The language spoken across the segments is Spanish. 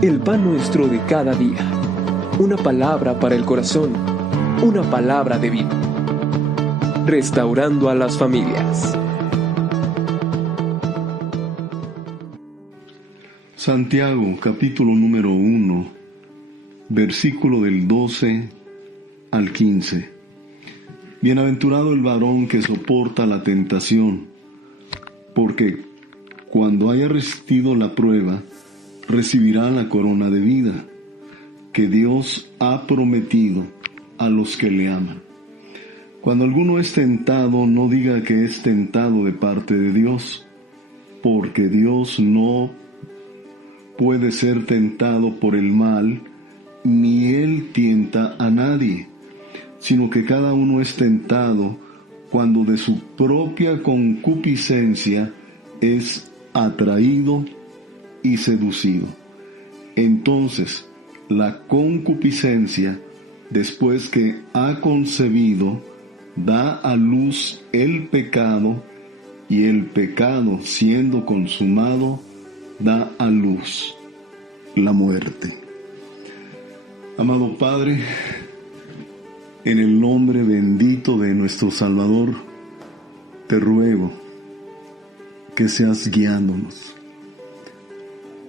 El pan nuestro de cada día. Una palabra para el corazón. Una palabra de vida. Restaurando a las familias. Santiago, capítulo número 1, versículo del 12 al 15. Bienaventurado el varón que soporta la tentación, porque cuando haya resistido la prueba, recibirá la corona de vida que Dios ha prometido a los que le aman. Cuando alguno es tentado, no diga que es tentado de parte de Dios, porque Dios no puede ser tentado por el mal, ni Él tienta a nadie, sino que cada uno es tentado cuando de su propia concupiscencia es atraído y seducido. Entonces, la concupiscencia, después que ha concebido, da a luz el pecado, y el pecado, siendo consumado, da a luz la muerte. Amado Padre, en el nombre bendito de nuestro Salvador, te ruego que seas guiándonos.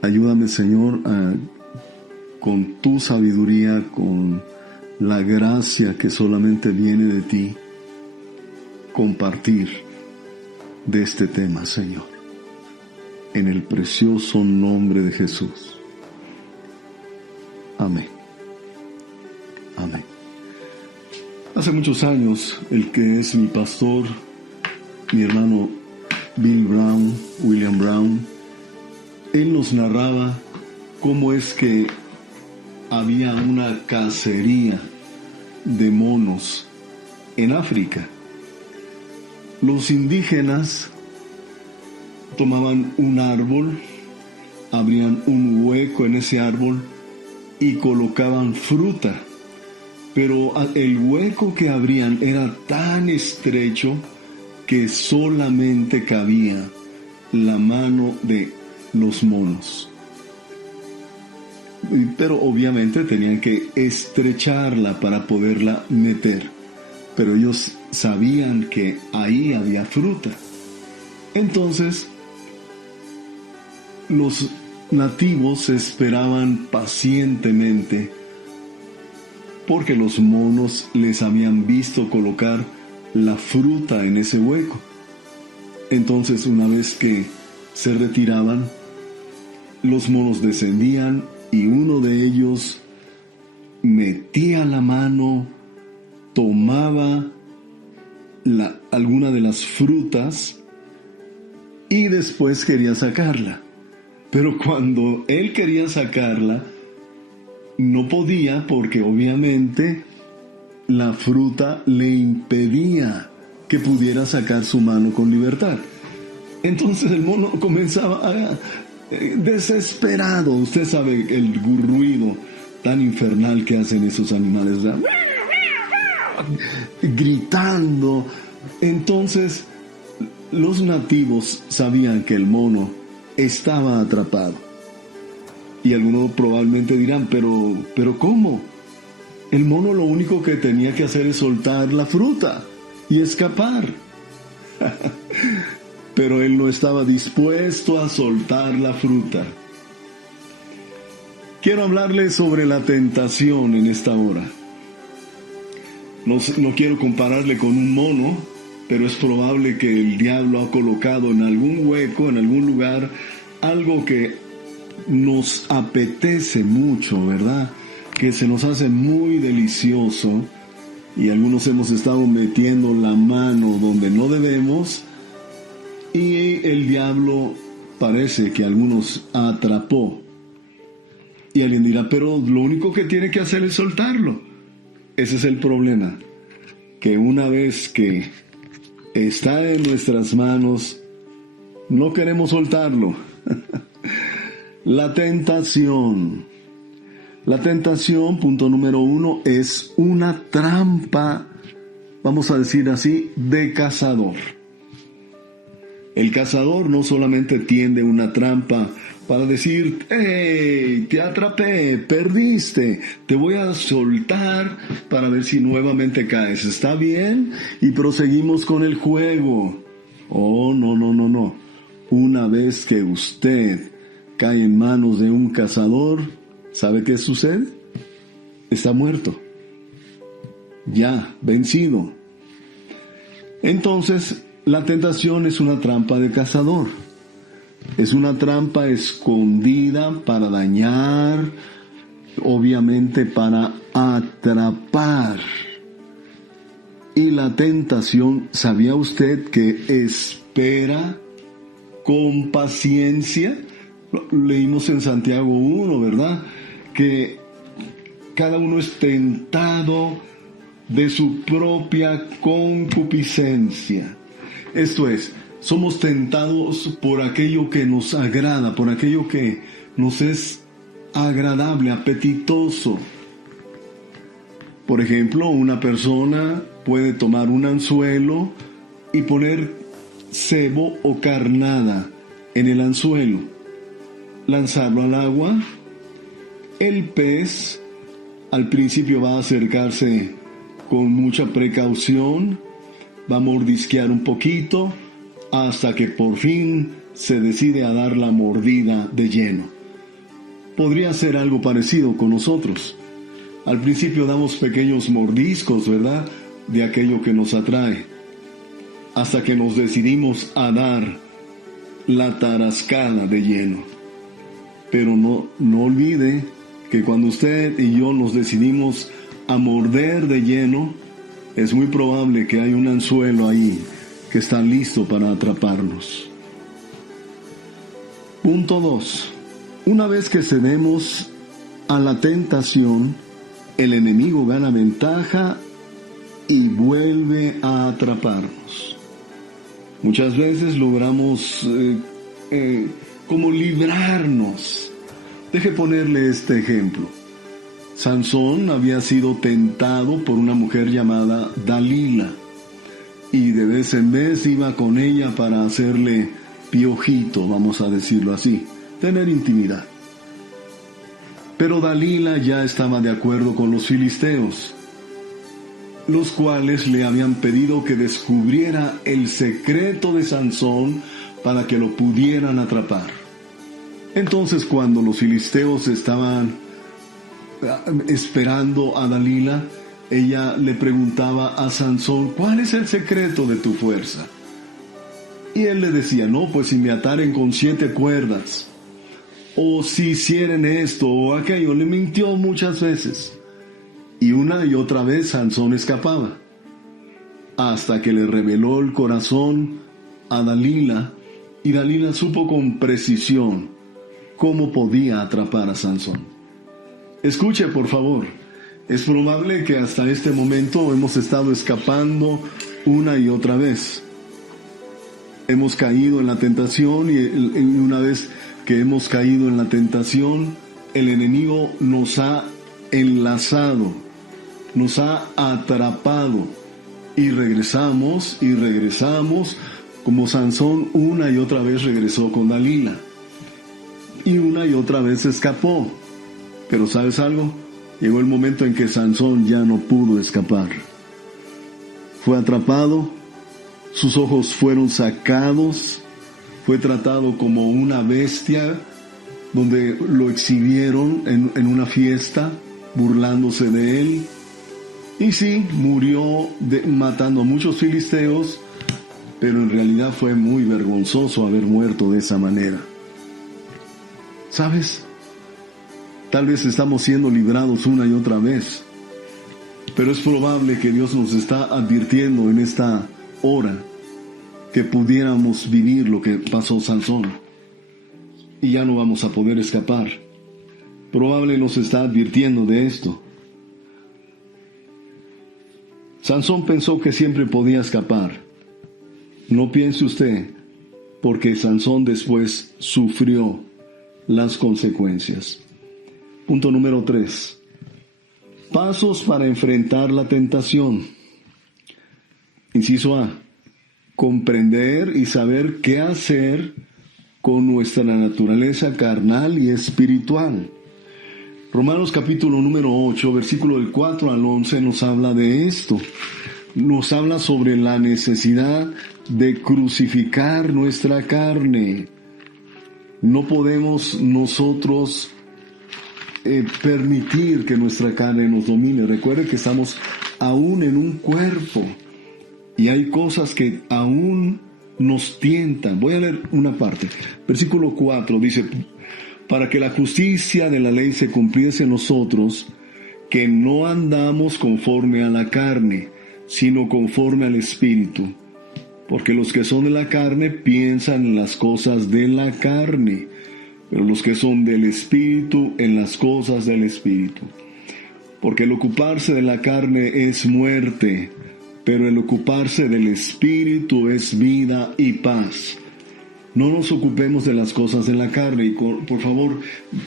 Ayúdame, Señor, con tu sabiduría, con la gracia que solamente viene de ti, compartir de este tema, Señor. En el precioso nombre de Jesús. Amén. Amén. Hace muchos años, el que es mi pastor, mi hermano William Brown, él nos narraba cómo es que había una cacería de monos en África. Los indígenas tomaban un árbol, abrían un hueco en ese árbol y colocaban fruta. Pero el hueco que abrían era tan estrecho que solamente cabía la mano de los monos. Pero obviamente tenían que estrecharla para poderla meter. Pero ellos sabían que ahí había fruta. Entonces, los nativos esperaban pacientemente porque los monos les habían visto colocar la fruta en ese hueco. Entonces, una vez que se retiraban, los monos descendían y uno de ellos metía la mano, tomaba alguna de las frutas y después quería sacarla. Pero cuando él quería sacarla, no podía porque obviamente la fruta le impedía que pudiera sacar su mano con libertad. Entonces el mono comenzaba desesperado. Usted sabe el ruido tan infernal que hacen esos animales, ¿verdad? Gritando. Entonces los nativos sabían que el mono estaba atrapado. Y algunos probablemente dirán, pero ¿cómo? El mono lo único que tenía que hacer es soltar la fruta y escapar. Pero él no estaba dispuesto a soltar la fruta. Quiero hablarles sobre la tentación en esta hora. No quiero compararle con un mono, pero es probable que el diablo ha colocado en algún hueco, en algún lugar, algo que nos apetece mucho, ¿verdad? Que se nos hace muy delicioso, y algunos hemos estado metiendo la mano donde no debemos, y el diablo parece que a algunos atrapó. Y alguien dirá, pero lo único que tiene que hacer es soltarlo. Ese es el problema, que una vez que está en nuestras manos, no queremos soltarlo. La tentación. La tentación, punto número 1, es una trampa, vamos a decir así, de cazador. El cazador no solamente tiende una trampa para decir, ¡hey! Te atrapé, perdiste, te voy a soltar para ver si nuevamente caes. ¿Está bien? Y proseguimos con el juego. Oh, no. Una vez que usted cae en manos de un cazador, ¿sabe qué sucede? Está muerto. Ya, vencido. Entonces, la tentación es una trampa de cazador. Es una trampa escondida para dañar, obviamente para atrapar. Y la tentación, ¿sabía usted que espera con paciencia? Leímos en Santiago 1, ¿verdad? Que cada uno es tentado de su propia concupiscencia. Esto es, somos tentados por aquello que nos agrada, por aquello que nos es agradable, apetitoso. Por ejemplo, una persona puede tomar un anzuelo y poner cebo o carnada en el anzuelo, lanzarlo al agua. El pez al principio va a acercarse con mucha precaución, va a mordisquear un poquito, hasta que por fin se decide a dar la mordida de lleno. Podría ser algo parecido con nosotros. Al principio damos pequeños mordiscos, ¿verdad?, de aquello que nos atrae, hasta que nos decidimos a dar la tarascada de lleno. Pero no olvide que cuando usted y yo nos decidimos a morder de lleno, es muy probable que hay un anzuelo ahí que está listo para atraparnos. Punto 2. Una vez que cedemos a la tentación, el enemigo gana ventaja y vuelve a atraparnos. Muchas veces logramos como librarnos. Deje ponerle este ejemplo. Sansón había sido tentado por una mujer llamada Dalila, y de vez en vez iba con ella para hacerle piojito, vamos a decirlo así, tener intimidad. Pero Dalila ya estaba de acuerdo con los filisteos, los cuales le habían pedido que descubriera el secreto de Sansón para que lo pudieran atrapar. Entonces, cuando los filisteos estaban esperando a Dalila, ella le preguntaba a Sansón, ¿cuál es el secreto de tu fuerza? Y él le decía, no, pues si me ataren con 7 cuerdas, o si hicieren esto o aquello. Le mintió muchas veces, y una y otra vez Sansón escapaba, hasta que le reveló el corazón a Dalila, y Dalila supo con precisión cómo podía atrapar a Sansón. Escuche, por favor. Es probable que hasta este momento hemos estado escapando una y otra vez. Hemos caído en la tentación, y una vez que hemos caído en la tentación, el enemigo nos ha enlazado, nos ha atrapado, y regresamos, como Sansón una y otra vez regresó con Dalila, y una y otra vez escapó. Pero ¿sabes algo? Llegó el momento en que Sansón ya no pudo escapar. Fue atrapado, sus ojos fueron sacados, fue tratado como una bestia, donde lo exhibieron en una fiesta, burlándose de él. Y sí, murió matando a muchos filisteos, pero en realidad fue muy vergonzoso haber muerto de esa manera. ¿Sabes? Tal vez estamos siendo librados una y otra vez, pero es probable que Dios nos está advirtiendo en esta hora que pudiéramos vivir lo que pasó Sansón, y ya no vamos a poder escapar. Probable nos está advirtiendo de esto. Sansón pensó que siempre podía escapar. No piense usted, porque Sansón después sufrió las consecuencias. Punto número 3. Pasos para enfrentar la tentación. Inciso A. Comprender y saber qué hacer con nuestra naturaleza carnal y espiritual. Romanos capítulo número 8, versículo del 4 al 11 nos habla de esto. Nos habla sobre la necesidad de crucificar nuestra carne. No podemos nosotros permitir que nuestra carne nos domine. Recuerde que estamos aún en un cuerpo y hay cosas que aún nos tientan. Voy a leer una parte. Versículo 4 dice: para que la justicia de la ley se cumpliese en nosotros, que no andamos conforme a la carne, sino conforme al Espíritu. Porque los que son de la carne piensan en las cosas de la carne, pero los que son del Espíritu en las cosas del Espíritu. Porque el ocuparse de la carne es muerte, pero el ocuparse del Espíritu es vida y paz. No nos ocupemos de las cosas de la carne. Y por favor,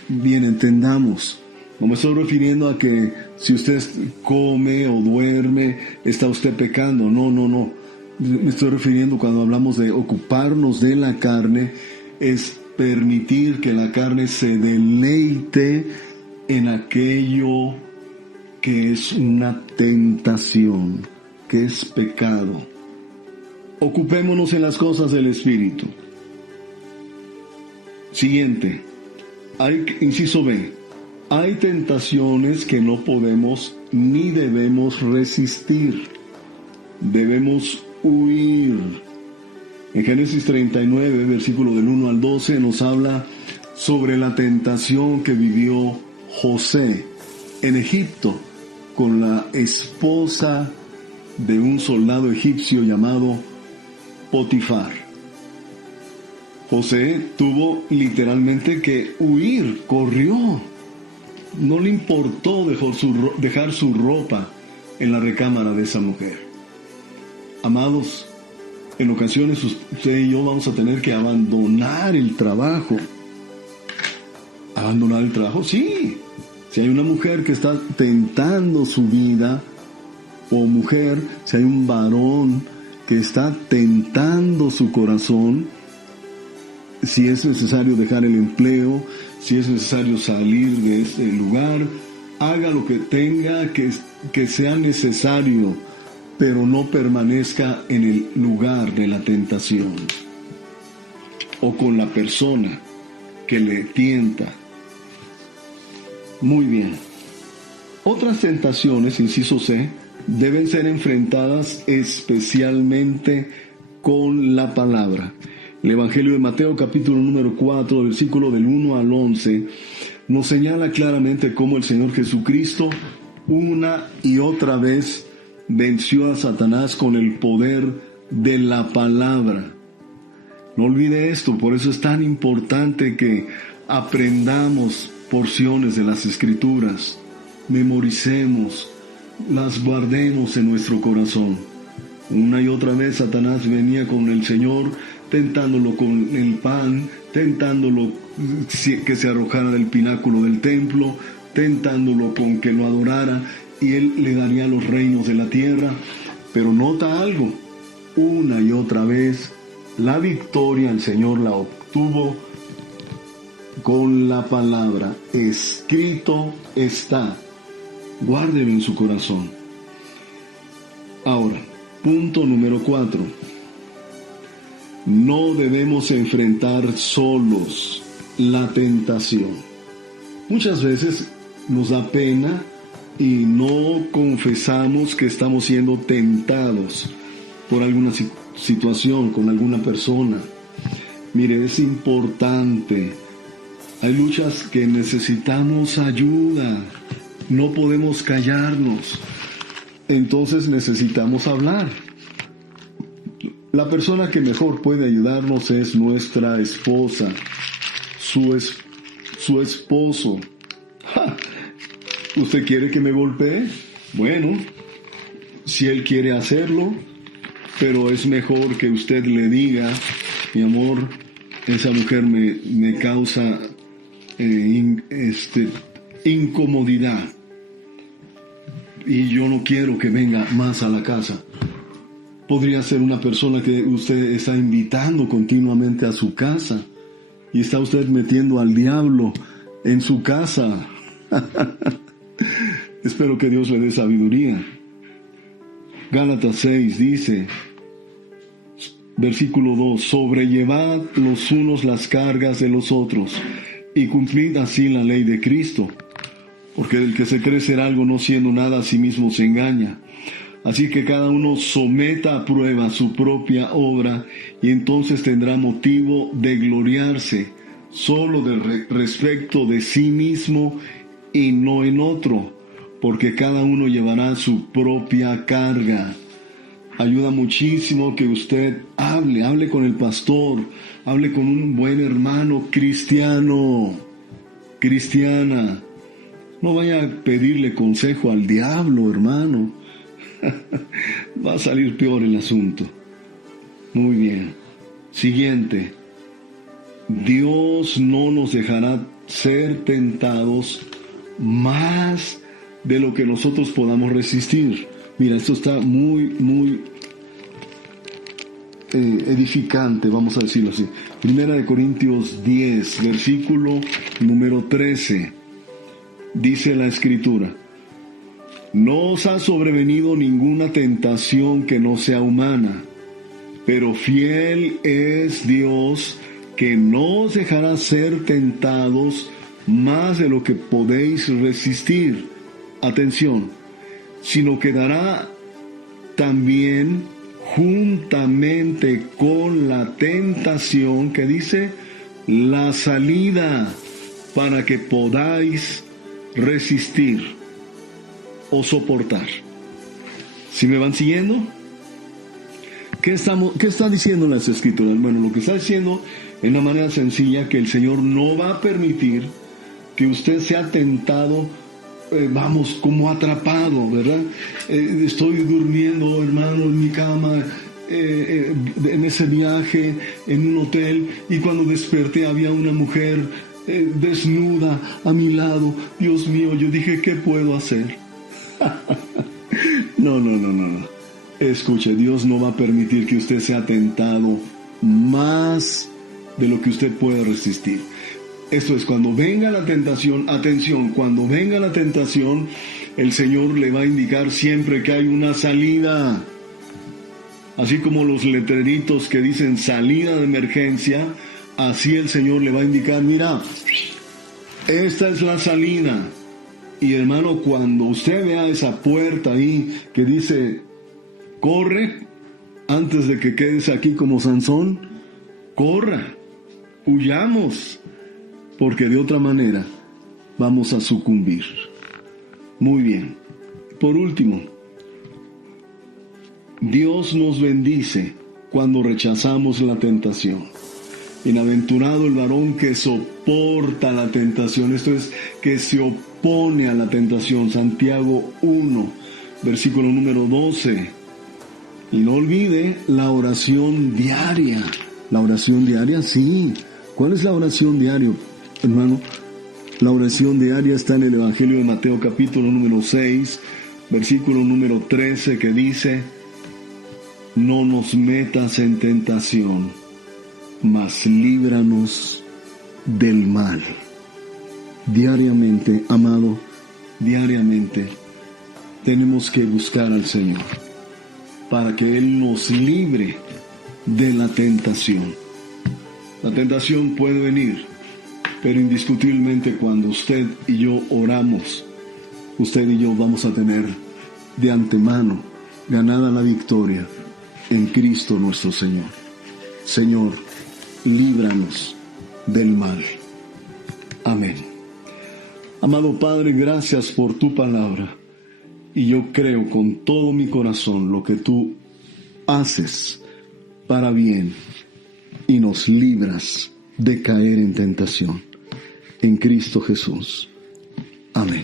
bien entendamos. No me estoy refiriendo a que si usted come o duerme, está usted pecando. No. Me estoy refiriendo, cuando hablamos de ocuparnos de la carne, es permitir que la carne se deleite en aquello que es una tentación, que es pecado. Ocupémonos en las cosas del Espíritu. Siguiente, inciso B. Hay tentaciones que no podemos ni debemos resistir. Debemos huir. En Génesis 39, versículo del 1 al 12, nos habla sobre la tentación que vivió José en Egipto con la esposa de un soldado egipcio llamado Potifar. José tuvo literalmente que huir, corrió. No le importó dejar su ropa en la recámara de esa mujer. Amados, en ocasiones usted y yo vamos a tener que abandonar el trabajo. ¿Abandonar el trabajo? Sí. Si hay una mujer que está tentando su vida, o mujer, si hay un varón que está tentando su corazón, si es necesario dejar el empleo, si es necesario salir de este lugar, haga lo que tenga que sea necesario, pero no permanezca en el lugar de la tentación o con la persona que le tienta. Muy bien. Otras tentaciones, inciso C, deben ser enfrentadas especialmente con la palabra. El Evangelio de Mateo, capítulo número 4, versículo del 1 al 11, nos señala claramente cómo el Señor Jesucristo una y otra vez venció a Satanás con el poder de la palabra. No olvide esto, por eso es tan importante que aprendamos porciones de las Escrituras, memoricemos, las guardemos en nuestro corazón. Una y otra vez Satanás venía con el Señor, tentándolo con el pan, tentándolo que se arrojara del pináculo del templo, tentándolo con que lo adorara, y él le daría los reinos de la tierra. Pero nota algo, una y otra vez la victoria el Señor la obtuvo con la palabra. Escrito está. Guárdelo en su corazón. Ahora, punto número 4. No debemos enfrentar solos la tentación. Muchas veces nos da pena y no confesamos que estamos siendo tentados por alguna situación, con alguna persona. Mire, es importante. Hay luchas que necesitamos ayuda. No podemos callarnos. Entonces necesitamos hablar. La persona que mejor puede ayudarnos es nuestra esposa, su esposo. ¡Ja! ¿Usted quiere que me golpee? Bueno, si él quiere hacerlo, pero es mejor que usted le diga: mi amor, esa mujer me causa incomodidad y yo no quiero que venga más a la casa. Podría ser una persona que usted está invitando continuamente a su casa y está usted metiendo al diablo en su casa. Espero que Dios le dé sabiduría. Gálatas 6 dice, versículo 2, sobrellevad los unos las cargas de los otros y cumplid así la ley de Cristo. Porque el que se cree ser algo no siendo nada a sí mismo se engaña. Así que cada uno someta a prueba su propia obra y entonces tendrá motivo de gloriarse solo respecto de sí mismo y no en otro, porque cada uno llevará su propia carga. Ayuda muchísimo que usted hable con el pastor, hable con un buen hermano cristiana. No vaya a pedirle consejo al diablo, hermano. Va a salir peor el asunto. Muy bien. Siguiente. Dios no nos dejará ser tentados más de lo que nosotros podamos resistir. Mira, esto está muy edificante, vamos a decirlo así. Primera de Corintios 10, versículo número 13. Dice la Escritura: no os ha sobrevenido ninguna tentación que no sea humana, pero fiel es Dios, que no os dejará ser tentados más de lo que podéis resistir. Atención, sino que dará también juntamente con la tentación, que dice, la salida para que podáis resistir o soportar. ¿Sí me van siguiendo? ¿Qué está diciendo las Escrituras? Bueno, lo que está diciendo en una manera sencilla, que el Señor no va a permitir que usted sea tentado, como atrapado, ¿verdad? Estoy durmiendo, hermano, en mi cama, en ese viaje, en un hotel, y cuando desperté había una mujer desnuda a mi lado. Dios mío, yo dije, ¿qué puedo hacer? No. Escuche, Dios no va a permitir que usted sea tentado más de lo que usted pueda resistir. Esto es, cuando venga la tentación, atención, cuando venga la tentación, el Señor le va a indicar siempre que hay una salida. Así como los letreritos que dicen salida de emergencia, así el Señor le va a indicar, mira, esta es la salida. Y hermano, cuando usted vea esa puerta ahí que dice, corre, antes de que quedes aquí como Sansón, corra, huyamos, porque de otra manera vamos a sucumbir. Muy bien. Por último, Dios nos bendice cuando rechazamos la tentación. Bienaventurado el varón que soporta la tentación, esto es, que se opone a la tentación. Santiago 1, versículo número 12. Y no olvide la oración diaria. ¿La oración diaria? Sí. ¿Cuál es la oración diaria, hermano? La oración diaria está en el Evangelio de Mateo capítulo número 6, versículo número 13, que dice, no nos metas en tentación, mas líbranos del mal. Diariamente, amado, diariamente tenemos que buscar al Señor para que Él nos libre de la tentación. La tentación puede venir, pero indiscutiblemente cuando usted y yo oramos, usted y yo vamos a tener de antemano ganada la victoria en Cristo nuestro Señor. Señor, líbranos del mal. Amén. Amado Padre, gracias por tu palabra. Y yo creo con todo mi corazón lo que tú haces para bien y nos libras de caer en tentación. En Cristo Jesús. Amén.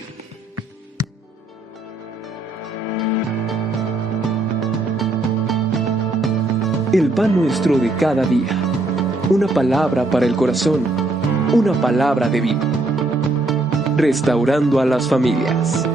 El pan nuestro de cada día. Una palabra para el corazón. Una palabra de vida. Restaurando a las familias.